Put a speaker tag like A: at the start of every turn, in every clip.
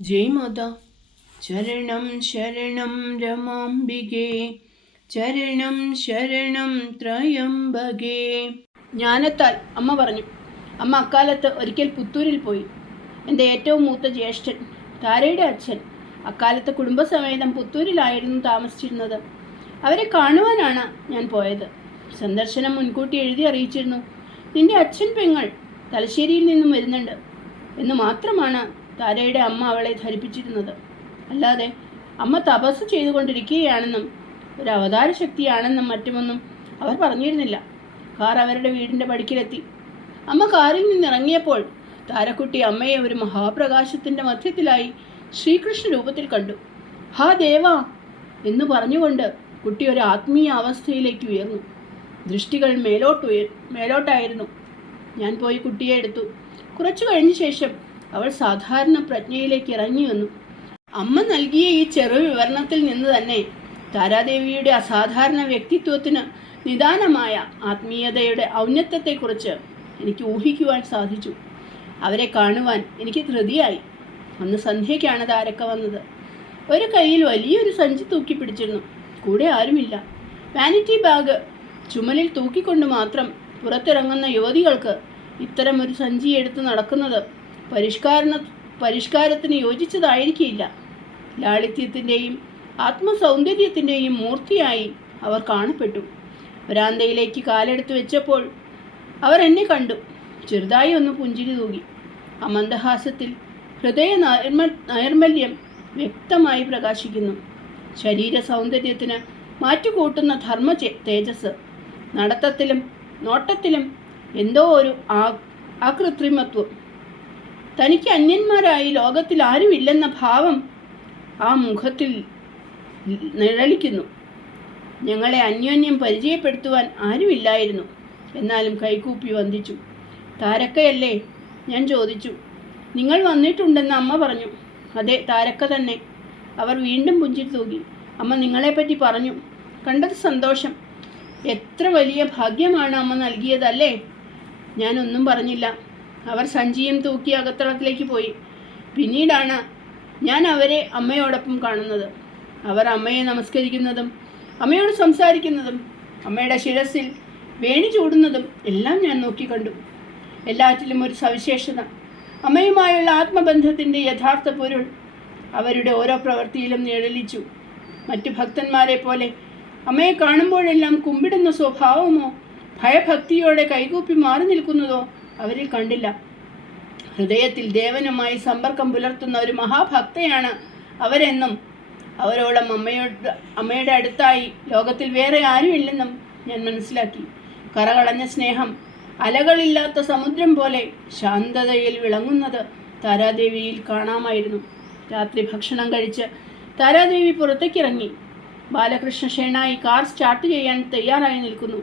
A: ജയ് മാത. ചരണം ശരണം രമാംബികെ. ചരണം ശരണം ത്രയംബകേ. ജ്ഞാനത്താൽ അമ്മ പറഞ്ഞു അമ്മ അക്കാലത്ത് ഒരിക്കൽ പുത്തൂരിൽ പോയി. എന്റെ ഏറ്റവും മൂത്ത ജ്യേഷ്ഠൻ താരയുടെ അച്ഛൻ അക്കാലത്ത് കുടുംബസമേതം പുത്തൂരിലായിരുന്നു താമസിച്ചിരുന്നത്. അവരെ കാണുവാനാണ് ഞാൻ പോയത്. സന്ദർശനം മുൻകൂട്ടി എഴുതി അറിയിച്ചിരുന്നു. നിന്റെ അച്ഛൻ പെങ്ങൾ തലശ്ശേരിയിൽ നിന്നും വരുന്നുണ്ട് എന്ന് മാത്രമാണ് താരയുടെ അമ്മ അവളെ ധരിപ്പിച്ചിരുന്നത്. അല്ലാതെ അമ്മ തപസ് ചെയ്തുകൊണ്ടിരിക്കുകയാണെന്നും ഒരു അവതാര ശക്തിയാണെന്നും മറ്റുമൊന്നും അവർ പറഞ്ഞിരുന്നില്ല. കാർ അവരുടെ വീടിന്റെ പടിക്കിലെത്തി. അമ്മ കാറിൽ നിന്നിറങ്ങിയപ്പോൾ താരക്കുട്ടി അമ്മയെ ഒരു മഹാപ്രകാശത്തിന്റെ മധ്യത്തിലായി ശ്രീകൃഷ്ണ രൂപത്തിൽ കണ്ടു. ഹാ ദേവാ എന്ന് പറഞ്ഞുകൊണ്ട് കുട്ടി ഒരു ആത്മീയ അവസ്ഥയിലേക്ക് ഉയർന്നു. ദൃഷ്ടികൾ മേലോട്ട് ഉയർ മേലോട്ടായിരുന്നു. ഞാൻ പോയി കുട്ടിയെ എടുത്തു. കുറച്ചു കഴിഞ്ഞ ശേഷം അവൾ സാധാരണ പ്രജ്ഞയിലേക്ക് ഇറങ്ങി വന്നു. അമ്മ നൽകിയ ഈ ചെറു വിവരണത്തിൽ നിന്ന് തന്നെ താരാദേവിയുടെ അസാധാരണ വ്യക്തിത്വത്തിന് നിദാനമായ ആത്മീയതയുടെ ഔന്നത്യത്തെക്കുറിച്ച് എനിക്ക് ഊഹിക്കുവാൻ സാധിച്ചു. അവരെ കാണുവാൻ എനിക്ക് ധൃതിയായി. അന്ന് സന്ധ്യയ്ക്കാണ് താരക്ക വന്നത്. ഒരു കയ്യിൽ വലിയൊരു സഞ്ചി തൂക്കി പിടിച്ചിരുന്നു കൂടെ ആരുമില്ല. വാനിറ്റി ബാഗ് ചുമലിൽ തൂക്കിക്കൊണ്ട് മാത്രം പുറത്തിറങ്ങുന്ന യുവതികൾക്ക് ഇത്തരം ഒരു സഞ്ചി എടുത്ത് നടക്കുന്നത് പരിഷ്കാരണ പരിഷ്കാരത്തിന് യോജിച്ചതായിരിക്കില്ല. ലാളിത്യത്തിന്റെയും ആത്മസൗന്ദര്യത്തിന്റെയും മൂർത്തിയായി അവർ കാണപ്പെട്ടു. വരാന്തയിലേക്ക് കാലെടുത്ത് വെച്ചപ്പോൾ അവർ എന്നെ കണ്ടു. ചെറുതായി ഒന്ന് പുഞ്ചിരി തൂകി. ആ മന്ദഹാസത്തിൽ ഹൃദയ നൈർമ നൈർമല്യം വ്യക്തമായി പ്രകാശിക്കുന്നു. ശരീര സൗന്ദര്യത്തിന് മാറ്റുകൂട്ടുന്ന ധർമ്മ തേജസ്. നടത്തത്തിലും നോട്ടത്തിലും എന്തോ ഒരു ആ അകൃത്രിമത്വം. തനിക്ക് അന്യന്മാരായി ലോകത്തിൽ ആരുമില്ലെന്ന ഭാവം ആ മുഖത്തിൽ നിഴലിക്കുന്നു. ഞങ്ങളെ അന്യോന്യം പരിചയപ്പെടുത്തുവാൻ ആരുമില്ലായിരുന്നു. എന്നാലും കൈകൂപ്പി വന്ദിച്ചു. താരക്കയല്ലേ? ഞാൻ ചോദിച്ചു. നിങ്ങൾ വന്നിട്ടുണ്ടെന്ന് അമ്മ പറഞ്ഞു. അതെ താരക്ക തന്നെ. അവർ വീണ്ടും പുഞ്ചിരി തൂകി. അമ്മ നിങ്ങളെപ്പറ്റി പറഞ്ഞു. കണ്ടത് സന്തോഷം. എത്ര വലിയ ഭാഗ്യമാണ് അമ്മ നൽകിയതല്ലേ? ഞാനൊന്നും പറഞ്ഞില്ല. അവർ സഞ്ചിയും തൂക്കി അകത്തളത്തിലേക്ക് പോയി. പിന്നീടാണ് ഞാൻ അവരെ അമ്മയോടൊപ്പം കാണുന്നത്. അവർ അമ്മയെ നമസ്കരിക്കുന്നതും അമ്മയോട് സംസാരിക്കുന്നതും അമ്മയുടെ ശിരസിൽ വേണി ചൂടുന്നതും എല്ലാം ഞാൻ നോക്കിക്കണ്ടു എല്ലാറ്റിലും ഒരു സവിശേഷത. അമ്മയുമായുള്ള ആത്മബന്ധത്തിന്റെ യഥാർത്ഥ പൊരുൾ അവരുടെ ഓരോ പ്രവൃത്തിയിലും നിഴലിച്ചു. മറ്റു ഭക്തന്മാരെ പോലെ അമ്മയെ കാണുമ്പോഴെല്ലാം കുമ്പിടുന്ന സ്വഭാവമോ ഭയഭക്തിയോടെ കൈകൂപ്പി മാറി നിൽക്കുന്നതോ അവരിൽ കണ്ടില്ല. ഹൃദയത്തിൽ ദേവനുമായി സമ്പർക്കം പുലർത്തുന്ന ഒരു മഹാഭക്തയാണ് അവരെന്നും. അവരോളം അമ്മയോട് അമ്മയുടെ അടുത്തായി ലോകത്തിൽ വേറെ ആരുമില്ലെന്നും ഞാൻ മനസ്സിലാക്കി. കറകളഞ്ഞ സ്നേഹം അലകളില്ലാത്ത സമുദ്രം പോലെ ശാന്തതയിൽ വിളങ്ങുന്നത് താരാദേവിയിൽ കാണാമായിരുന്നു. രാത്രി ഭക്ഷണം കഴിച്ച് താരാദേവി പുറത്തേക്കിറങ്ങി. ബാലകൃഷ്ണ ഷേണായി കാർ സ്റ്റാർട്ട് ചെയ്യാൻ തയ്യാറായി നിൽക്കുന്നു.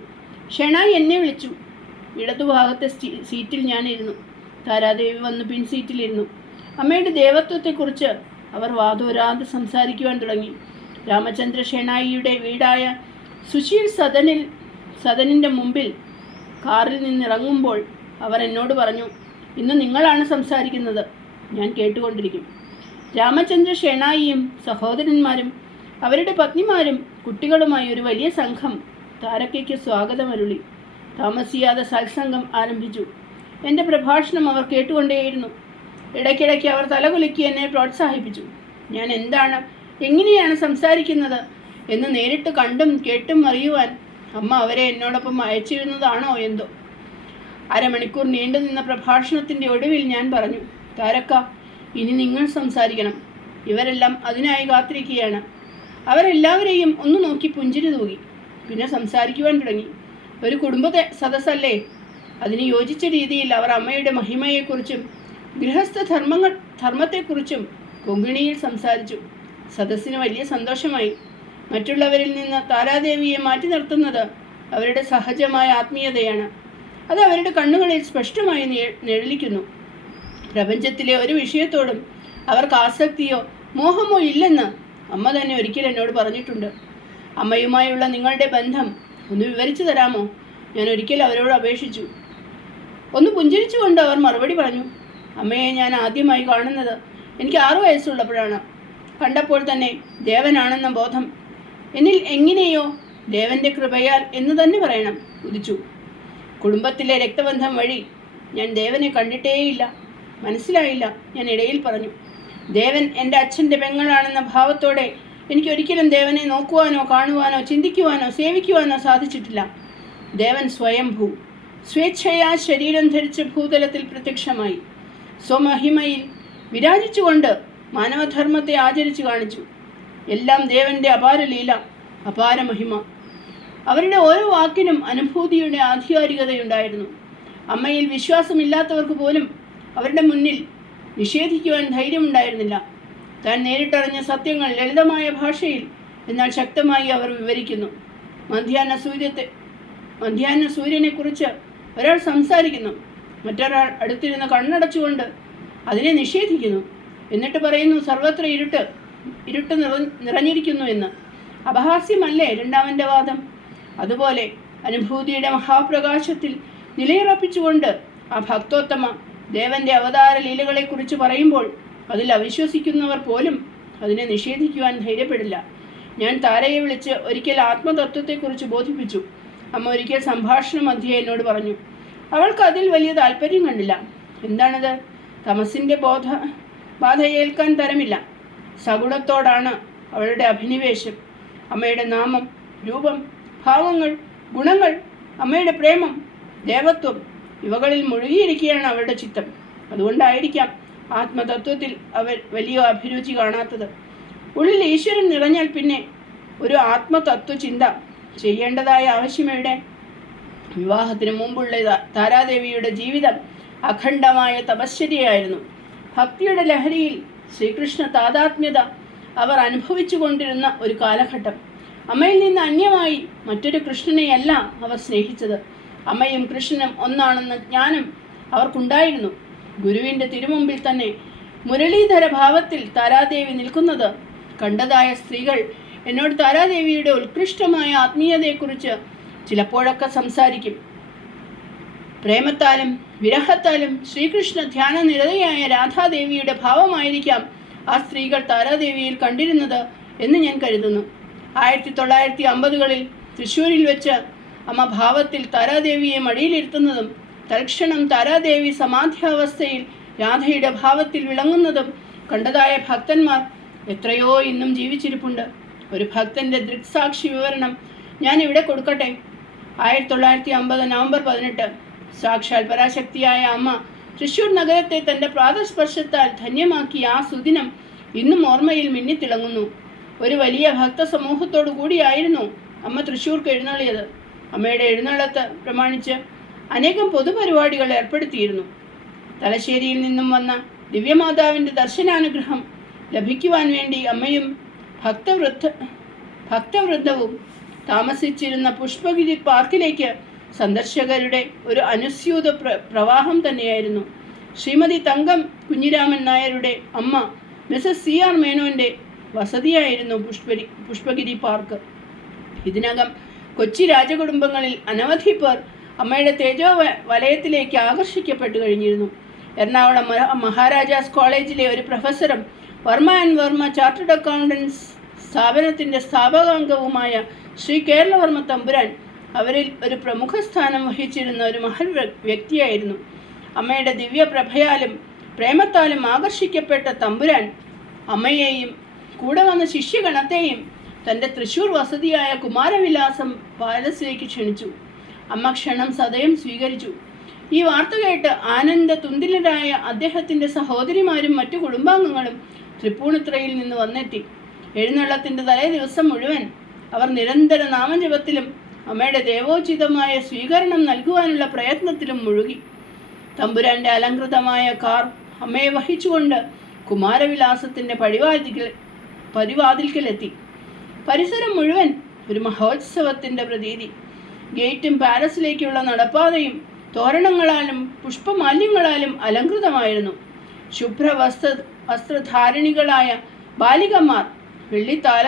A: ഷേണായി എന്നെ വിളിച്ചു. ഇടതുഭാഗത്തെ സീറ്റിൽ ഞാനിരുന്നു. താരാദേവി വന്ന് പിൻ സീറ്റിലിരുന്നു. അമ്മയുടെ ദേവത്വത്തെക്കുറിച്ച് അവർ വാതോരാതെ സംസാരിക്കുവാൻ തുടങ്ങി. രാമചന്ദ്ര ഷേണായിയുടെ വീടായ സുശീൽ സദനിൽ സദനിന്റെ മുമ്പിൽ കാറിൽ നിന്നിറങ്ങുമ്പോൾ അവർ എന്നോട് പറഞ്ഞു ഇന്ന് നിങ്ങളാണ് സംസാരിക്കുന്നത്. ഞാൻ കേട്ടുകൊണ്ടിരിക്കും. രാമചന്ദ്ര ഷേണായിയും സഹോദരന്മാരും അവരുടെ പത്നിമാരും കുട്ടികളുമായി ഒരു വലിയ സംഘം താരക്കയ്ക്ക് സ്വാഗതമരുളി. താമസിയാതെ സത്സംഗം ആരംഭിച്ചു. എന്റെ പ്രഭാഷണം അവർ കേട്ടുകൊണ്ടേയിരുന്നു. ഇടയ്ക്കിടയ്ക്ക് അവർ തലകുലുക്കി എന്നെ പ്രോത്സാഹിപ്പിച്ചു. ഞാൻ എന്താണ് എങ്ങനെയാണ് സംസാരിക്കുന്നത് എന്ന് നേരിട്ട് കണ്ടും കേട്ടും അറിയുവാൻ അമ്മ അവരെ എന്നോടൊപ്പം അയച്ചിരുന്നതാണോ എന്തോ. അരമണിക്കൂർ നീണ്ടു നിന്ന പ്രഭാഷണത്തിന്റെ ഒടുവിൽ ഞാൻ പറഞ്ഞു താരക്ക ഇനി നിങ്ങൾ സംസാരിക്കണം. ഇവരെല്ലാം അതിനായി കാത്തിരിക്കുകയാണ്. അവരെല്ലാവരെയും ഒന്ന് നോക്കി പുഞ്ചിരി തൂകി. പിന്നെ സംസാരിക്കുവാൻ തുടങ്ങി. ഒരു കുടുംബ സദസ്സല്ലേ? അതിന് യോജിച്ച രീതിയിൽ അവർ അമ്മയുടെ മഹിമയെക്കുറിച്ചും ഗൃഹസ്ഥ ധർമ്മങ്ങൾ ധർമ്മത്തെക്കുറിച്ചും കൊങ്കിണിയിൽ സംസാരിച്ചു. സദസ്സിന് വലിയ സന്തോഷമായി. മറ്റുള്ളവരിൽ നിന്ന് താരാദേവിയെ മാറ്റി നിർത്തുന്നത് അവരുടെ സഹജമായ ആത്മീയതയാണ്. അത് അവരുടെ കണ്ണുകളിൽ സ്പഷ്ടമായി നിഴലിക്കുന്നു. പ്രപഞ്ചത്തിലെ ഒരു വിഷയത്തോടും അവർക്ക് ആസക്തിയോ മോഹമോ ഇല്ലെന്ന് അമ്മ തന്നെ ഒരിക്കൽ എന്നോട് പറഞ്ഞിട്ടുണ്ട്. അമ്മയുമായുള്ള നിങ്ങളുടെ ബന്ധം ഒന്ന് വിവരിച്ചു തരാമോ? ഞാൻ ഒരിക്കൽ അവരോട് അപേക്ഷിച്ചു. ഒന്ന് പുഞ്ചിരിച്ചുകൊണ്ട് അവർ മറുപടി പറഞ്ഞു അമ്മയെ ഞാൻ ആദ്യമായി കാണുന്നത് എനിക്ക് ആറു വയസ്സുള്ളപ്പോഴാണ്. കണ്ടപ്പോൾ തന്നെ ദേവനാണെന്ന ബോധം. എന്നിൽ എങ്ങനെയോ ദേവന്റെ കൃപയാൽ എന്ന് തന്നെ പറയണം ഉദിച്ചു. കുടുംബത്തിലെ രക്തബന്ധം വഴി ഞാൻ ദേവനെ കണ്ടിട്ടേയില്ല. മനസ്സിലായില്ല ഞാൻ ഇടയിൽ പറഞ്ഞു. ദേവൻ എന്റെ അച്ഛന്റെ പെങ്ങളാണെന്ന ഭാവത്തോടെ എനിക്ക് ഒരിക്കലും ദേവനെ നോക്കുവാനോ കാണുവാനോ ചിന്തിക്കുവാനോ സേവിക്കുവാനോ സാധിച്ചിട്ടില്ല. ദേവൻ സ്വയംഭൂ. സ്വേച്ഛയാ ശരീരം ധരിച്ച് ഭൂതലത്തിൽ പ്രത്യക്ഷമായി. സ്വമഹിമയിൽ വിരാജിച്ചുകൊണ്ട് മാനവധർമ്മത്തെ ആചരിച്ചു കാണിച്ചു. എല്ലാം ദേവന്റെ അപാര ലീല അപാര മഹിമ. അവരുടെ ഓരോ വാക്കിനും അനുഭൂതിയുടെ ആധികാരികതയുണ്ടായിരുന്നു. അമ്മയിൽ വിശ്വാസമില്ലാത്തവർക്ക് പോലും അവരുടെ മുന്നിൽ നിഷേധിക്കുവാൻ ധൈര്യമുണ്ടായിരുന്നില്ല. താൻ നേരിട്ടറിഞ്ഞ സത്യങ്ങൾ ലളിതമായ ഭാഷയിൽ എന്നാൽ ശക്തമായി അവർ വിവരിക്കുന്നു. മധ്യാഹ്ന സൂര്യത്തെ മധ്യാഹ്ന സൂര്യനെക്കുറിച്ച് ഒരാൾ സംസാരിക്കുന്നു. മറ്റൊരാൾ അടുത്തിരുന്ന് കണ്ണടച്ചുകൊണ്ട് അതിനെ നിഷേധിക്കുന്നു. എന്നിട്ട് പറയുന്നു സർവത്ര ഇരുട്ട് ഇരുട്ട് നിറ നിറഞ്ഞിരിക്കുന്നു എന്ന്. അപഹാസ്യമല്ലേ രണ്ടാമന്റെ വാദം? അതുപോലെ അനുഭൂതിയുടെ മഹാപ്രകാശത്തിൽ നിലയുറപ്പിച്ചുകൊണ്ട് ആ ഭക്തോത്തമ ദേവന്റെ അവതാര ലീലകളെക്കുറിച്ച് പറയുമ്പോൾ അതിൽ അവിശ്വസിക്കുന്നവർ പോലും അതിനെ നിഷേധിക്കുവാൻ ധൈര്യപ്പെടില്ല. ഞാൻ താരയെ വിളിച്ച് ഒരിക്കൽ ആത്മതത്വത്തെക്കുറിച്ച് ബോധിപ്പിച്ചു. അമ്മ ഒരിക്കൽ സംഭാഷണ മധ്യേ എന്നോട് പറഞ്ഞു അവൾക്ക് അതിൽ വലിയ താല്പര്യം കണ്ടില്ല. എന്താണത്? തമസിന്റെ ബോധ ബാധ ഏൽക്കാൻ തരമില്ല. സഗുണത്തോടാണ് അവളുടെ അഭിനിവേശം. അമ്മയുടെ നാമം രൂപം ഭാവങ്ങൾ ഗുണങ്ങൾ അമ്മയുടെ പ്രേമം ദേവത്വം ഇവകളിൽ മുഴുകിയിരിക്കുകയാണ് അവളുടെ ചിത്തം. അതുകൊണ്ടായിരിക്കാം ആത്മതത്വത്തിൽ അവർ വലിയ അഭിരുചി കാണാത്തത്. ഉള്ളിൽ ഈശ്വരൻ നിറഞ്ഞാൽ പിന്നെ ഒരു ആത്മതത്വ ചിന്ത ചെയ്യേണ്ടതായ ആവശ്യമെവിടെ? വിവാഹത്തിന് മുമ്പുള്ള താരാദേവിയുടെ ജീവിതം അഖണ്ഡമായ തപശ്ചര്യയായിരുന്നു ഭക്തിയുടെ ലഹരിയിൽ ശ്രീകൃഷ്ണ താതാത്മ്യത അവർ അനുഭവിച്ചു കൊണ്ടിരുന്ന ഒരു കാലഘട്ടം. അമ്മയിൽ നിന്ന് അന്യമായി മറ്റൊരു കൃഷ്ണനെയല്ല അവർ സ്നേഹിച്ചത്. അമ്മയും കൃഷ്ണനും ഒന്നാണെന്ന ജ്ഞാനം അവർക്കുണ്ടായിരുന്നു. ഗുരുവിന്റെ തിരുമുമ്പിൽ തന്നെ മുരളീധര ഭാവത്തിൽ താരാദേവി നിൽക്കുന്നത്. കണ്ടതായ സ്ത്രീകൾ എന്നോട് താരാദേവിയുടെ ഉത്കൃഷ്ടമായ ആത്മീയതയെക്കുറിച്ച് ചിലപ്പോഴൊക്കെ സംസാരിക്കും. പ്രേമത്താലും വിരഹത്താലും ശ്രീകൃഷ്ണ ധ്യാന നിരതയായ രാധാദേവിയുടെ ഭാവമായിരിക്കാം ആ സ്ത്രീകൾ താരാദേവിയിൽ കണ്ടിരുന്നത് എന്ന് ഞാൻ കരുതുന്നു. ആയിരത്തി തൊള്ളായിരത്തി അമ്പതുകളിൽ തൃശ്ശൂരിൽ വെച്ച് അമ്മ ഭാവത്തിൽ താരാദേവിയെ മടിയിലിരുത്തുന്നതും തൽക്ഷണം താരാദേവി സമാധ്യാവസ്ഥയിൽ രാധയുടെ ഭാവത്തിൽ വിളങ്ങുന്നതും കണ്ടതായ ഭക്തന്മാർ എത്രയോ ഇന്നും ജീവിച്ചിരിപ്പുണ്ട്. ഒരു ഭക്തന്റെ ദൃക്സാക്ഷി വിവരണം ഞാൻ ഇവിടെ കൊടുക്കട്ടെ. ആയിരത്തി തൊള്ളായിരത്തി അമ്പത് നവംബർ പതിനെട്ട്. സാക്ഷാൽ പരാശക്തിയായ അമ്മ തൃശൂർ നഗരത്തെ തന്റെ പ്രാതസ്പർശത്താൽ ധന്യമാക്കിയ ആ സുദിനം ഇന്നും ഓർമ്മയിൽ മിന്നിത്തിളങ്ങുന്നു. ഒരു വലിയ ഭക്തസമൂഹത്തോടു കൂടിയായിരുന്നു അമ്മ തൃശ്ശൂർക്ക് എഴുന്നള്ളിയത്. അമ്മയുടെ എഴുന്നള്ളത്ത് പ്രമാണിച്ച് അനേകം പൊതുപരിപാടികൾ ഏർപ്പെടുത്തിയിരുന്നു. തലശ്ശേരിയിൽ നിന്നും വന്ന ദിവ്യമാതാവിന്റെ ദർശനാനുഗ്രഹം ലഭിക്കുവാൻ വേണ്ടി അമ്മയും ഭക്തവൃദ്ധ ഭക്തവൃദ്ധവും താമസിച്ചിരുന്ന പുഷ്പഗിരി പാർക്കിലേക്ക് സന്ദർശകരുടെ ഒരു അനുസ്യൂത പ്ര പ്രവാഹം തന്നെയായിരുന്നു. ശ്രീമതി തങ്കം കുഞ്ഞിരാമൻ നായരുടെ അമ്മ മിസസ് സി ആർ മേനോന്റെ വസതിയായിരുന്നു പുഷ്പരി പുഷ്പഗിരി പാർക്ക്. ഇതിനകം കൊച്ചി രാജകുടുംബങ്ങളിൽ അനവധി പേർ അമ്മയുടെ തേജോ വലയത്തിലേക്ക് ആകർഷിക്കപ്പെട്ടു കഴിഞ്ഞിരുന്നു. എറണാകുളം മഹാരാജാസ് കോളേജിലെ ഒരു പ്രൊഫസറും Varma and Varma chartered accountants സ്ഥാപനത്തിന്റെ സ്ഥാപകാംഗവുമായ ശ്രീ കേരളവർമ്മ തമ്പുരാൻ അവരിൽ ഒരു പ്രമുഖ സ്ഥാനം വഹിച്ചിരുന്ന ഒരു മഹൽ വ്യക്തിയായിരുന്നു. അമ്മയുടെ ദിവ്യപ്രഭയാലും പ്രേമത്താലും ആകർഷിക്കപ്പെട്ട തമ്പുരാൻ അമ്മയെയും കൂടെ വന്ന ശിഷ്യഗണത്തെയും തന്റെ തൃശൂർ വസതിയായ കുമാരവിലാസം പാലസിലേക്ക് ക്ഷണിച്ചു. അമ്മ ക്ഷണം സദയം സ്വീകരിച്ചു. ഈ വാർത്ത കേട്ട് ആനന്ദ തുന്തിലരായ അദ്ദേഹത്തിന്റെ സഹോദരിമാരും മറ്റു കുടുംബാംഗങ്ങളും തൃപ്പൂണിത്തുറയിൽ നിന്ന് വന്നെത്തി. എഴുന്നള്ളത്തിന്റെ തലേ ദിവസം മുഴുവൻ അവർ നിരന്തര നാമജപത്തിലും അമ്മയുടെ ദേവോചിതമായ സ്വീകരണം നൽകുവാനുള്ള പ്രയത്നത്തിലും മുഴുകി. തമ്പുരാന്റെ അലങ്കൃതമായ കാർ അമ്മയെ വഹിച്ചുകൊണ്ട് കുമാരവിലാസത്തിന്റെ പരിവാതികൾ പരിവാതിൽക്കലെത്തി. പരിസരം മുഴുവൻ ഒരു മഹോത്സവത്തിന്റെ പ്രതീതി. ഗേറ്റും പാലസിലേക്കുള്ള നടപ്പാതയും തോരണങ്ങളാലും പുഷ്പമാല്യങ്ങളാലും അലങ്കൃതമായിരുന്നു ശുഭ്ര വസ്ത്ര വസ്ത്രധാരിണികളായ ബാലികമാർ വെള്ളിത്താല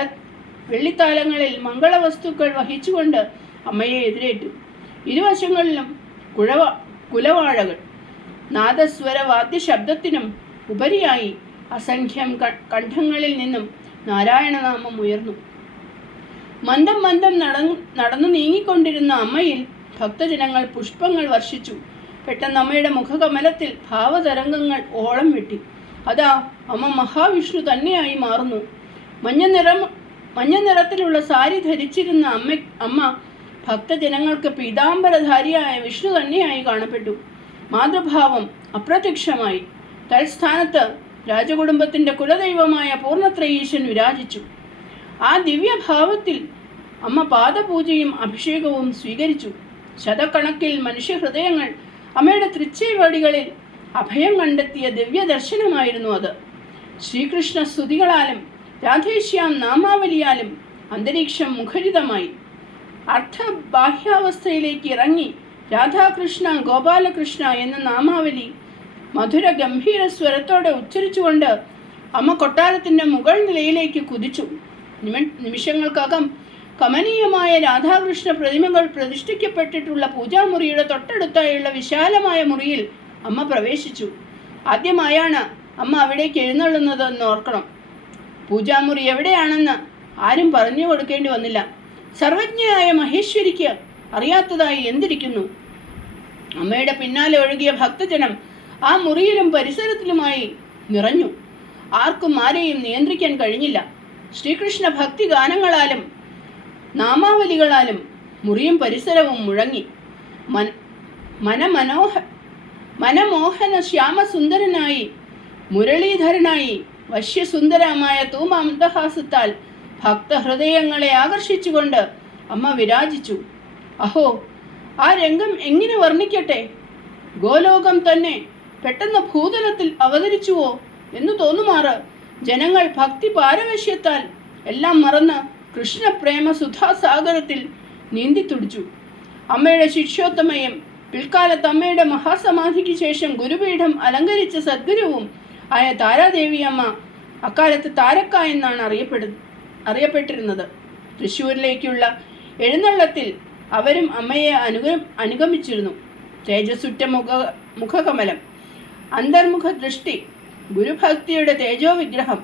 A: വെള്ളിത്താലങ്ങളിൽ മംഗളവസ്തുക്കൾ വഹിച്ചുകൊണ്ട് അമ്മയെ എതിരേറ്റു. ഇരുവശങ്ങളിലും കുഴവ കുലവാഴകൾ. നാദസ്വര വാദ്യശബ്ദത്തിനും ഉപരിയായി അസംഖ്യം കണ്ഠങ്ങളിൽ നിന്നും നാരായണനാമം ഉയർന്നു. മന്ദം മന്ദം നടന്നു നടന്നു നീങ്ങിക്കൊണ്ടിരുന്ന അമ്മയിൽ ഭക്തജനങ്ങൾ പുഷ്പങ്ങൾ വർഷിച്ചു. പെട്ടെന്ന് അമ്മയുടെ മുഖകമലത്തിൽ ഭാവതരംഗങ്ങൾ ഓളം വെട്ടി. അതാ അമ്മ മഹാവിഷ്ണു തന്നെയായി മാറുന്നു. മഞ്ഞ നിറം മഞ്ഞ നിറത്തിലുള്ള സാരി ധരിച്ചിരുന്ന അമ്മ അമ്മ ഭക്തജനങ്ങൾക്ക് പീതാംബരധാരിയായ വിഷ്ണു തന്നെയായി കാണപ്പെട്ടു. മാതൃഭാവം അപ്രത്യക്ഷമായി. തൽസ്ഥാനത്ത് രാജകുടുംബത്തിന്റെ കുലദൈവമായ പൂർണത്രയീശൻ വിരാജിച്ചു. ആ ദിവ്യഭാവത്തിൽ അമ്മ പാദപൂജയും അഭിഷേകവും സ്വീകരിച്ചു. ശതക്കണക്കിൽ മനുഷ്യഹൃദയങ്ങൾ അമ്മയുടെ തൃച്ചേവടികളിൽ അഭയം കണ്ടെത്തിയ ദിവ്യ ദർശനമായിരുന്നു അത്. ശ്രീകൃഷ്ണ സ്തുതികളാലും രാധേശ്യാം നാമാവലിയാലും അന്തരീക്ഷം മുഖരിതമായി. അർത്ഥബാഹ്യാവസ്ഥയിലേക്ക് ഇറങ്ങി രാധാകൃഷ്ണ ഗോപാലകൃഷ്ണ എന്ന നാമാവലി മധുര ഗംഭീര സ്വരത്തോടെ ഉച്ചരിച്ചുകൊണ്ട് അമ്മ കൊട്ടാരത്തിന്റെ മുകൾ നിലയിലേക്ക് കുതിച്ചു. നിമിഷങ്ങൾക്കകം കമനീയമായ രാധാകൃഷ്ണ പ്രതിമകൾ പ്രതിഷ്ഠിക്കപ്പെട്ടിട്ടുള്ള പൂജാമുറിയുടെ തൊട്ടടുത്തായുള്ള വിശാലമായ മുറിയിൽ അമ്മ പ്രവേശിച്ചു. ആദ്യമായാണ് അമ്മ അവിടേക്ക് എഴുന്നള്ളുന്നതെന്ന് ഓർക്കണം. പൂജാമുറി എവിടെയാണെന്ന് ആരും പറഞ്ഞു കൊടുക്കേണ്ടി വന്നില്ല. സർവജ്ഞയായ മഹേശ്വരിക്ക് അറിയാത്തതായി എന്തിരിക്കുന്നു? അമ്മയുടെ പിന്നാലെ ഒഴുകിയ ഭക്തജനം ആ മുറിയിലും പരിസരത്തിലുമായി നിറഞ്ഞു. ആർക്കും ആരെയും നിയന്ത്രിക്കാൻ കഴിഞ്ഞില്ല. ശ്രീകൃഷ്ണ ഭക്തി ഗാനങ്ങളാലും നാമാവലികളാലും മുറിയും പരിസരവും മുഴങ്ങി. മന മനമനോഹ മനമോഹന ശ്യാമസുന്ദരനായി മുരളീധരനായി വശ്യസുന്ദരമായ തൂമന്ദഹാസത്താൽ ഭക്തഹൃദയങ്ങളെ ആകർഷിച്ചുകൊണ്ട് അമ്മ വിരാജിച്ചു. അഹോ ആ രംഗം എങ്ങനെ വർണിക്കട്ടെ? ഗോലോകം തന്നെ പെട്ടെന്ന് ഭൂതലത്തിൽ അവതരിച്ചുവോ എന്ന് തോന്നുമാറ്. ജനങ്ങൾ ഭക്തി പാരവശ്യത്താൽ എല്ലാം മറന്ന് കൃഷ്ണപ്രേമ സുധാസാഗരത്തിൽ നീന്തി തുടിച്ചു. അമ്മയുടെ ശിക്ഷോത്തമയും പിൽക്കാലത്ത് അമ്മയുടെ മഹാസമാധിക്ക് ശേഷം ഗുരുപീഠം അലങ്കരിച്ച സദ്ഗുരുവും ആയ താരാദേവിയമ്മ അക്കാലത്ത് താരക്ക എന്നാണ് അറിയപ്പെടു അറിയപ്പെട്ടിരുന്നത്. തൃശ്ശൂരിലേക്കുള്ള എഴുന്നള്ളത്തിൽ അവരും അമ്മയെ അനുഗ അനുഗമിച്ചിരുന്നു. തേജസ്സുറ്റ മുഖ മുഖകമലം അന്തർമുഖ ദൃഷ്ടി ഗുരുഭക്തിയുടെ തേജോ വിഗ്രഹം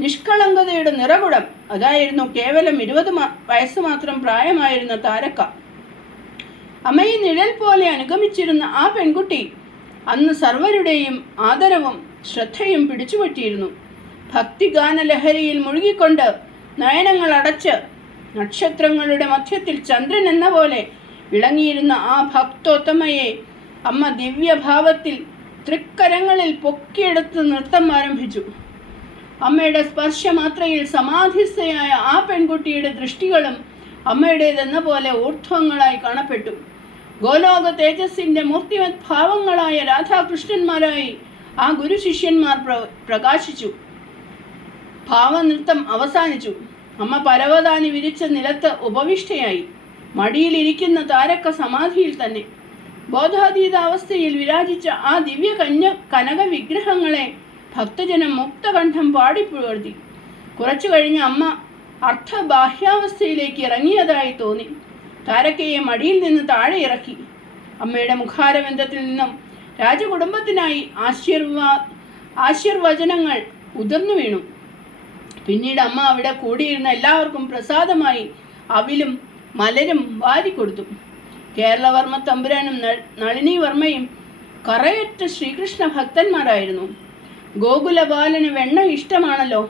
A: നിഷ്കളങ്കതയുടെ നിറകുടം അതായിരുന്നു കേവലം ഇരുപത് വയസ്സ് മാത്രം പ്രായമായിരുന്ന താരക്ക. അമ്മയെ നിഴൽ പോലെ അനുഗമിച്ചിരുന്ന ആ പെൺകുട്ടി അന്ന് സർവരുടെയും ആദരവും ശ്രദ്ധയും പിടിച്ചുപറ്റിയിരുന്നു. ഭക്തിഗാനലഹരിയിൽ മുഴുകിക്കൊണ്ട് നയനങ്ങൾ അടച്ച് നക്ഷത്രങ്ങളുടെ മധ്യത്തിൽ ചന്ദ്രൻ എന്ന പോലെ വിളങ്ങിയിരുന്ന ആ ഭക്തോത്തമയെ അമ്മ ദിവ്യഭാവത്തിൽ തൃക്കരങ്ങളിൽ പൊക്കിയെടുത്ത് നൃത്തം ആരംഭിച്ചു. അമ്മയുടെ സ്പർശമാത്രയിൽ സമാധിസ്ഥയായ ആ പെൺകുട്ടിയുടെ ദൃഷ്ടികളും അമ്മയുടേതെന്ന പോലെ ഊർധ്വങ്ങളായി കാണപ്പെട്ടു. ഗോലോക തേജസ്സിന്റെ മൂർത്തിമത് ഭാവങ്ങളായ രാധാകൃഷ്ണന്മാരായി ആ ഗുരു ശിഷ്യന്മാർ പ്ര പ്രകാശിച്ചു. ഭാവനൃത്തം അവസാനിച്ചു. അമ്മ പരവതാനി വിരിച്ച നിലത്ത് ഉപവിഷ്ടയായി മടിയിലിരിക്കുന്ന താരക്ക സമാധിയിൽ തന്നെ. ബോധാതീത അവസ്ഥയിൽ വിരാജിച്ച ആ ദിവ്യ കന്യ കനക വിഗ്രഹങ്ങളെ ഭക്തജനം മുക്തകണ്ഠം പാടിപ്പുകഴ്ത്തി കുറച്ചു കഴിഞ്ഞ് അമ്മ അർത്ഥബാഹ്യാവസ്ഥയിലേക്ക് ഇറങ്ങിയതായി തോന്നി. താരക്കയെ മടിയിൽ നിന്ന് താഴെ ഇറക്കി. അമ്മയുടെ മുഖാരബന്ധത്തിൽ നിന്നും രാജകുടുംബത്തിനായി ആശീർവാ ആശീർവചനങ്ങൾ ഉതിർന്നു വീണു. പിന്നീട് അമ്മ അവിടെ കൂടിയിരുന്ന എല്ലാവർക്കും പ്രസാദമായി അവിലും മലരും വാരിക്കൊടുത്തു. കേരളവർമ്മ തമ്പുരാനും നളിനി നളിനിവർമ്മയും കറയറ്റ ശ്രീകൃഷ്ണ ഭക്തന്മാരായിരുന്നു ഗോകുലബാലന് വെണ്ണ ഇഷ്ടമാണല്ലോ.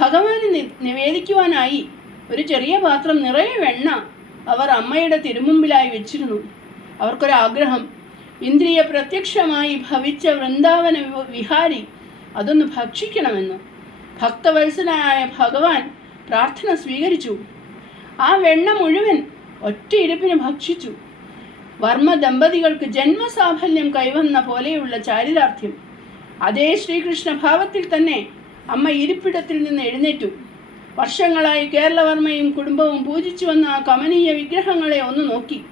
A: ഭഗവാന് നിവേദിക്കുവാനായി ഒരു ചെറിയ പാത്രം നിറയെ വെണ്ണ അവർ അമ്മയുടെ തിരുമുമ്പിലായി വെച്ചിരുന്നു. അവർക്കൊരാഗ്രഹം ഇന്ദ്രിയ പ്രത്യക്ഷമായി ഭവിച്ച വൃന്ദാവന വിഹാരി അതൊന്ന് ഭക്ഷിക്കണമെന്ന്. ഭക്തവത്സനായ ഭഗവാൻ പ്രാർത്ഥന സ്വീകരിച്ചു. ആ വെണ്ണ മുഴുവൻ ഒറ്റയിരുപ്പിന് ഭക്ഷിച്ചു. വർമ്മ ദമ്പതികൾക്ക് ജന്മസാഫല്യം കൈവന്ന പോലെയുള്ള ചാരിതാർത്ഥ്യം. അതേ ശ്രീകൃഷ്ണ ഭാവത്തിൽ തന്നെ അമ്മ ഇരിപ്പിടത്തിൽ നിന്ന് എഴുന്നേറ്റു. വർഷങ്ങളായി കേരളവർമ്മയും കുടുംബവും പൂജിച്ചു വന്ന ആ കമനീയ വിഗ്രഹങ്ങളെ ഒന്ന് നോക്കി.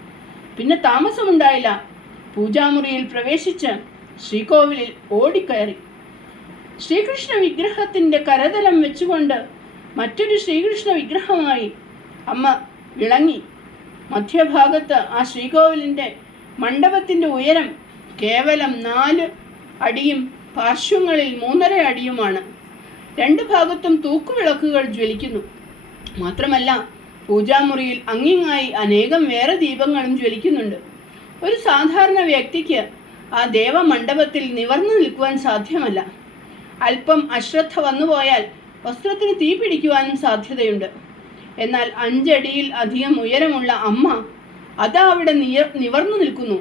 A: പിന്നെ താമസമുണ്ടായില്ല. പൂജാമുറിയിൽ പ്രവേശിച്ച് ശ്രീകോവിലിൽ ഓടിക്കയറി. ശ്രീകൃഷ്ണ വിഗ്രഹത്തിന്റെ കരതലം വെച്ചുകൊണ്ട് മറ്റൊരു ശ്രീകൃഷ്ണ വിഗ്രഹമായി അമ്മ വിളങ്ങി. മധ്യഭാഗത്ത് ആ ശ്രീകോവിലിന്റെ മണ്ഡപത്തിന്റെ ഉയരം കേവലം നാല് അടിയും പാർശ്വങ്ങളിൽ മൂന്നര അടിയുമാണ്. രണ്ട് ഭാഗത്തും തൂക്കുവിളക്കുകൾ ജ്വലിക്കുന്നു. മാത്രമല്ല പൂജാമുറിയിൽ അങ്ങിങ്ങായി അനേകം വേറെ ദീപങ്ങളും ജ്വലിക്കുന്നുണ്ട്. ഒരു സാധാരണ വ്യക്തിക്ക് ആ ദേവമണ്ഡപത്തിൽ നിവർന്നു നിൽക്കുവാൻ സാധ്യമല്ല. അല്പം അശ്രദ്ധ വന്നുപോയാൽ വസ്ത്രത്തിന് തീ പിടിക്കുവാനും സാധ്യതയുണ്ട്. എന്നാൽ അഞ്ചടിയിൽ അധികം ഉയരമുള്ള അമ്മ അതാ അവിടെ നിയ നിവർന്നു നിൽക്കുന്നു.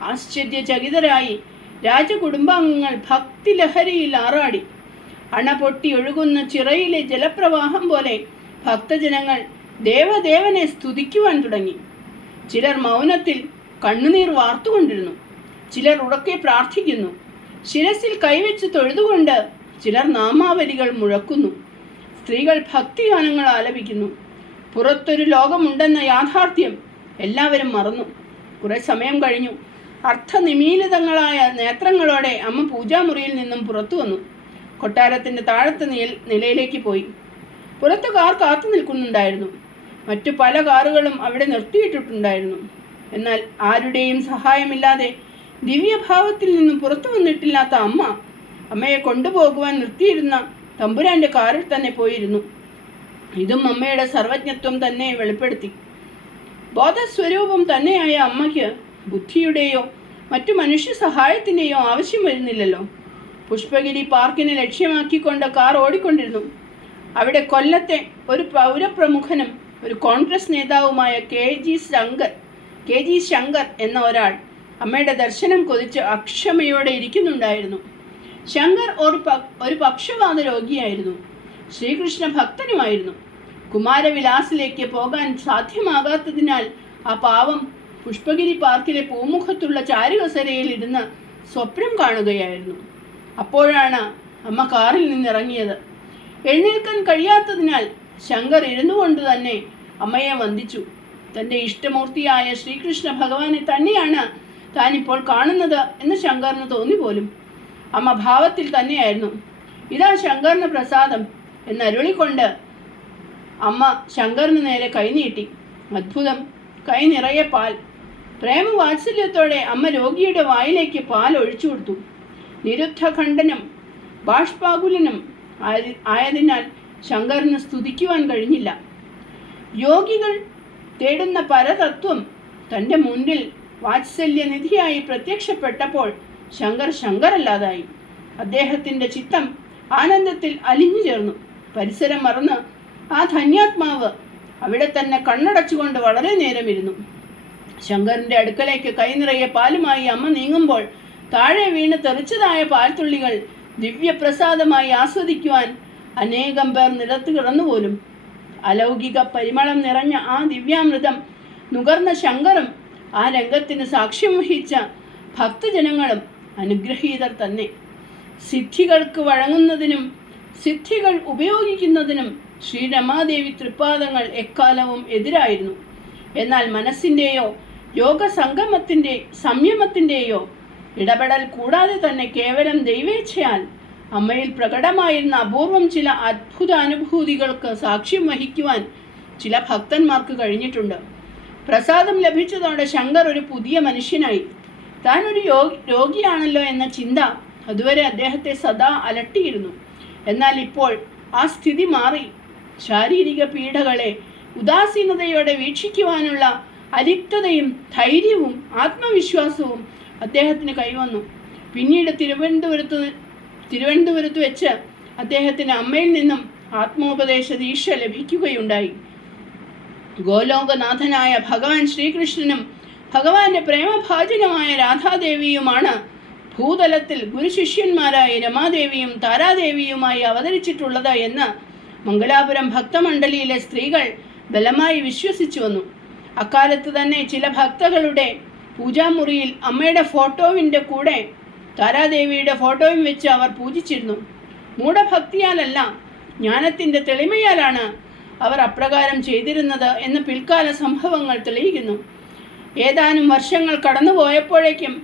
A: ആശ്ചര്യചകിതരായി രാജകുടുംബാംഗങ്ങൾ ഭക്തിലഹരിയിൽ ആറാടി. അണ പൊട്ടി ഒഴുകുന്ന ചിറയിലെ ജലപ്രവാഹം പോലെ ഭക്തജനങ്ങൾ ദേവദേവനെ സ്തുതിക്കുവാൻ തുടങ്ങി. ചിലർ മൗനത്തിൽ കണ്ണുനീർ വാർത്തുകൊണ്ടിരുന്നു. ചിലർ ഉറക്കെ പ്രാർത്ഥിക്കുന്നു. ശിരസിൽ കൈവച്ച് തൊഴുതുകൊണ്ട് ചിലർ നാമാവലികൾ മുഴക്കുന്നു. സ്ത്രീകൾ ഭക്തിഗാനങ്ങൾ ആലപിക്കുന്നു. പുറത്തൊരു ലോകമുണ്ടെന്ന യാഥാർത്ഥ്യം എല്ലാവരും മറന്നു. കുറേ സമയം കഴിഞ്ഞു. അർത്ഥനിമീലിതങ്ങളായ നേത്രങ്ങളോടെ അമ്മ പൂജാമുറിയിൽ നിന്നും പുറത്തു വന്നു. കൊട്ടാരത്തിന്റെ താഴത്തെ നില നിലയിലേക്ക് പോയി. പുറത്ത് കാർ കാത്തു നിൽക്കുന്നുണ്ടായിരുന്നു. മറ്റു പല കാറുകളും അവിടെ നിർത്തിയിട്ടിട്ടുണ്ടായിരുന്നു. എന്നാൽ ആരുടെയും സഹായമില്ലാതെ ദിവ്യഭാവത്തിൽ നിന്നും പുറത്തു വന്നിട്ടില്ലാത്ത അമ്മ അമ്മയെ കൊണ്ടുപോകുവാൻ നിർത്തിയിരുന്ന തമ്പുരാന്റെ കാറിൽ തന്നെ പോയിരുന്നു. ഇതും അമ്മയുടെ സർവജ്ഞത്വം തന്നെ വെളിപ്പെടുത്തി. ബോധസ്വരൂപം തന്നെയായ അമ്മയ്ക്ക് ബുദ്ധിയുടെയോ മറ്റു മനുഷ്യ സഹായത്തിന്റെയോ ആവശ്യം വരുന്നില്ലല്ലോ. പുഷ്പഗിരി പാർക്കിനെ ലക്ഷ്യമാക്കിക്കൊണ്ട് കാർ ഓടിക്കൊണ്ടിരുന്നു. അവിടെ കൊല്ലത്തെ ഒരു പൗരപ്രമുഖനും ഒരു കോൺഗ്രസ് നേതാവുമായ K G Shankar K G Shankar എന്ന ഒരാൾ അമ്മയുടെ ദർശനം കൊതിച്ച് അക്ഷമയോടെ ഇരിക്കുന്നുണ്ടായിരുന്നു. ശങ്കർ ഒരു ഒരു പക്ഷവാത രോഗിയായിരുന്നു. ശ്രീകൃഷ്ണ ഭക്തനുമായിരുന്നു. കുമാരവിലാസിലേക്ക് പോകാൻ സാധ്യമാകാത്തതിനാൽ ആ പാവം പുഷ്പഗിരി പാർക്കിലെ പൂമുഖത്തുള്ള ചാരുകസരയിൽ ഇരുന്ന് സ്വപ്നം കാണുകയായിരുന്നു. അപ്പോഴാണ് അമ്മ കാറിൽ നിന്നിറങ്ങിയത്. എഴുന്നേൽക്കാൻ കഴിയാത്തതിനാൽ ശങ്കർ ഇരുന്നു കൊണ്ട് തന്നെ അമ്മയെ വന്ദിച്ചു. തന്റെ ഇഷ്ടമൂർത്തിയായ ശ്രീകൃഷ്ണ ഭഗവാനെ തന്നെയാണ് താനിപ്പോൾ കാണുന്നത് എന്ന് ശങ്കറിന് തോന്നി പോലും അമ്മ ഭാവത്തിൽ തന്നെയായിരുന്നു. ഇതാ ശങ്കറിന് പ്രസാദം എന്നരുളിക്കൊണ്ട് അമ്മ ശങ്കറിന് നേരെ കൈനീട്ടി അത്ഭുതം. കൈ നിറയെ പാൽ. പ്രേമവാത്സല്യത്തോടെ അമ്മ രോഗിയുടെ വായിലേക്ക് പാൽ ഒഴിച്ചു കൊടുത്തു. നിരുദ്ധഖണ്ഡനം ബാഷ്പാകുലനും ആയതിനാൽ ശങ്കറിന് സ്തുതിക്കുവാൻ കഴിഞ്ഞില്ല. യോഗികൾ തേടുന്ന പരതത്വം തന്റെ മുന്നിൽ വാത്സല്യനിധിയായി പ്രത്യക്ഷപ്പെട്ടപ്പോൾ ശങ്കർ ശങ്കരല്ലാതായി. അദ്ദേഹത്തിന്റെ ചിത്തം ആനന്ദത്തിൽ അലിഞ്ഞു ചേർന്നു. പരിസരം മറന്ന് ആ ധന്യാത്മാവ് അവിടെ തന്നെ കണ്ണടച്ചുകൊണ്ട് വളരെ നേരം ഇരുന്നു ശങ്കറിന്റെ അടുക്കലേക്ക് കൈനിറയെ പാലുമായി അമ്മ നീങ്ങുമ്പോൾ താഴെ വീണ് തെറിച്ചതായ പാൽത്തുള്ളികൾ ദിവ്യപ്രസാദമായി ആസ്വദിക്കുവാൻ അനേകം പേർ നിലത്ത് കിടന്നുപോലും. അലൗകിക പരിമളം നിറഞ്ഞ ആ ദിവ്യാമൃതം നുകർന്ന ശങ്കറും ആ രംഗത്തിന് സാക്ഷ്യം വഹിച്ച ഭക്തജനങ്ങളും അനുഗ്രഹീതർ തന്നെ. സിദ്ധികൾക്ക് വഴങ്ങുന്നതിനും സിദ്ധികൾ ഉപയോഗിക്കുന്നതിനും ശ്രീ രമാദേവി തൃപ്പാദങ്ങൾ എക്കാലവും എതിരായിരുന്നു. എന്നാൽ മനസ്സിന്റെയോ യോഗസംഗമത്തിന്റെ സംയമത്തിന്റെയോ ഇടപെടൽ കൂടാതെ തന്നെ കേവലം ദൈവേച്ഛയാൽ അമ്മയിൽ പ്രകടമായിരുന്ന അപൂർവം ചില അത്ഭുത അനുഭൂതികൾക്ക് സാക്ഷ്യം വഹിക്കുവാൻ ചില ഭക്തന്മാർക്ക് കഴിഞ്ഞിട്ടുണ്ട്. പ്രസാദം ലഭിച്ചതോടെ ശങ്കർ ഒരു പുതിയ മനുഷ്യനായി. താൻ ഒരു രോഗിയാണല്ലോ എന്ന ചിന്ത അതുവരെ അദ്ദേഹത്തെ സദാ അലട്ടിയിരുന്നു. എന്നാൽ ഇപ്പോൾ ആ സ്ഥിതി മാറി. ശാരീരിക പീഡകളെ ഉദാസീനതയോടെ വീക്ഷിക്കുവാനുള്ള അലിപ്തതയും ധൈര്യവും ആത്മവിശ്വാസവും അദ്ദേഹത്തിന് കൈവന്നു. പിന്നീട് തിരുവനന്തപുരത്ത് തിരുവനന്തപുരത്ത് വെച്ച് അദ്ദേഹത്തിന് അമ്മയിൽ നിന്നും ആത്മോപദേശ ദീക്ഷ ലഭിക്കുകയുണ്ടായി. ഗോലോകനാഥനായ ഭഗവാൻ ശ്രീകൃഷ്ണനും ഭഗവാന്റെ പ്രേമഭാജനമായ രാധാദേവിയുമാണ്. ഭൂതലത്തിൽ ഗുരുശിഷ്യന്മാരായ രമാദേവിയും താരാദേവിയുമായി അവതരിച്ചിട്ടുള്ളത് എന്ന് മംഗലാപുരം ഭക്തമണ്ഡലിയിലെ സ്ത്രീകൾ ബലമായി വിശ്വസിച്ചു വന്നു. അക്കാലത്ത് തന്നെ ചില ഭക്തകളുടെ പൂജാമുറിയിൽ അമ്മയുടെ ഫോട്ടോവിന്റെ കൂടെ താരാദേവിയുടെ ഫോട്ടോയും വെച്ച് അവർ പൂജിച്ചിരുന്നു. മൂഢഭക്തിയാലല്ല ജ്ഞാനത്തിന്റെ തെളിമയാലാണ് അവർ അപ്രകാരം ചെയ്തിരുന്നത് എന്ന് പിൽക്കാല സംഭവങ്ങൾ തെളിയിക്കുന്നു. ഏതാനും വർഷങ്ങൾ കടന്നുപോയപ്പോഴേക്കും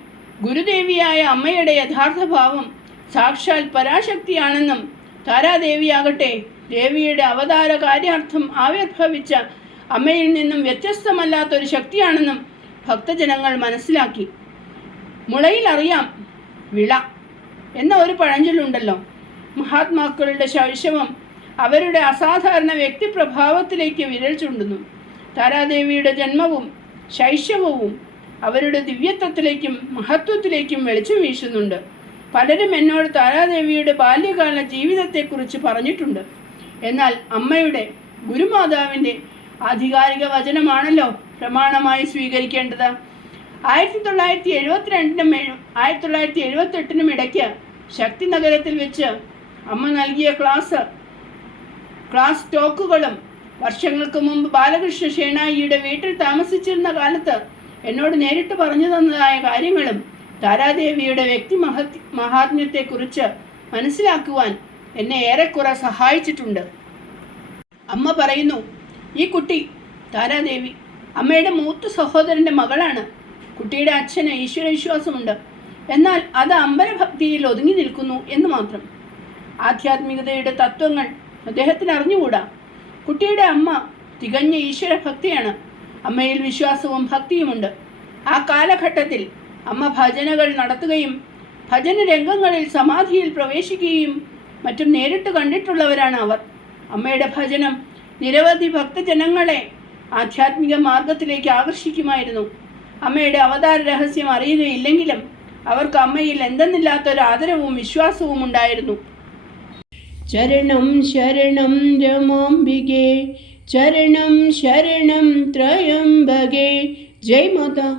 A: ഗുരുദേവിയായ അമ്മയുടെ യഥാർത്ഥ ഭാവം സാക്ഷാൽ പരാശക്തിയാണെന്നും താരാദേവിയാകട്ടെ ദേവിയുടെ അവതാര കാര്യാർത്ഥം ആവിർഭവിച്ച അമ്മയിൽ നിന്നും വ്യത്യസ്തമല്ലാത്തൊരു ശക്തിയാണെന്നും ഭക്തജനങ്ങൾ മനസ്സിലാക്കി. മുളയിൽ അറിയാം വിള എന്ന ഒരു പഴഞ്ചൊല്ലുണ്ടല്ലോ. മഹാത്മാക്കളുടെ ശൈശവം അവരുടെ അസാധാരണ വ്യക്തിപ്രഭാവത്തിലേക്ക് വിരൽ ചൂണ്ടുന്നു. താരാദേവിയുടെ ജന്മവും ശൈശവവും അവരുടെ ദിവ്യത്വത്തിലേക്കും മഹത്വത്തിലേക്കും വെളിച്ചം വീശുന്നുണ്ട്. പലരും എന്നോട് താരാദേവിയുടെ ബാല്യകാല ജീവിതത്തെക്കുറിച്ച് പറഞ്ഞിട്ടുണ്ട്. എന്നാൽ അമ്മയുടെ ഗുരുമാതാവിന്റെ ആധികാരിക വചനമാണല്ലോ പ്രമാണമായി സ്വീകരിക്കേണ്ടത്. ആയിരത്തി തൊള്ളായിരത്തി എഴുപത്തിരണ്ടിനും എഴു ആയിരത്തി തൊള്ളായിരത്തി എഴുപത്തെട്ടിനും ഇടയ്ക്ക് ശക്തി നഗരത്തിൽ വെച്ച് അമ്മ നൽകിയ ക്ലാസ് ക്ലാസ് ടോക്കുകളും വർഷങ്ങൾക്ക് മുമ്പ് ബാലകൃഷ്ണ ഷേണായിയുടെ വീട്ടിൽ താമസിച്ചിരുന്ന കാലത്ത് എന്നോട് നേരിട്ട് പറഞ്ഞു തന്നതായ കാര്യങ്ങളും താരാദേവിയുടെ വ്യക്തി മഹത് മഹാത്മ്യത്തെക്കുറിച്ച് മനസ്സിലാക്കുവാൻ എന്നെ ഏറെക്കുറെ സഹായിച്ചിട്ടുണ്ട്. അമ്മ പറയുന്നു ഈ കുട്ടി താരാദേവി അമ്മയുടെ മൂത്ത സഹോദരന്റെ മകളാണ്. കുട്ടിയുടെ അച്ഛന് ഈശ്വര വിശ്വാസമുണ്ട് എന്നാൽ അത് അമ്പലഭക്തിയിൽ ഒതുങ്ങി നിൽക്കുന്നു എന്ന് മാത്രം. ആധ്യാത്മികതയുടെ തത്വങ്ങൾ അദ്ദേഹത്തിന് അറിഞ്ഞുകൂടാ? കുട്ടിയുടെ അമ്മ തികഞ്ഞ ഈശ്വര ഭക്തിയാണ്. അമ്മയിൽ വിശ്വാസവും ഭക്തിയുമുണ്ട്. ആ കാലഘട്ടത്തിൽ അമ്മ ഭജനകൾ നടത്തുകയും ഭജന രംഗങ്ങളിൽ സമാധിയിൽ പ്രവേശിക്കുകയും മറ്റും നേരിട്ട് കണ്ടിട്ടുള്ളവരാണ് അവർ. അമ്മയുടെ ഭജനം നിരവധി ഭക്തജനങ്ങളെ ആധ്യാത്മിക മാർഗത്തിലേക്ക് ആകർഷിക്കുമായിരുന്നു. അമ്മയുടെ അവതാര രഹസ്യം അറിയുകയില്ലെങ്കിലും അവർക്ക് അമ്മയിൽ എന്തെന്നില്ലാത്തൊരു ആദരവും വിശ്വാസവും ഉണ്ടായിരുന്നു. ചരണം ശരണം രമാംബികെ ചരണം ശരണം ത്രയംബകെ ജയ് മാതാ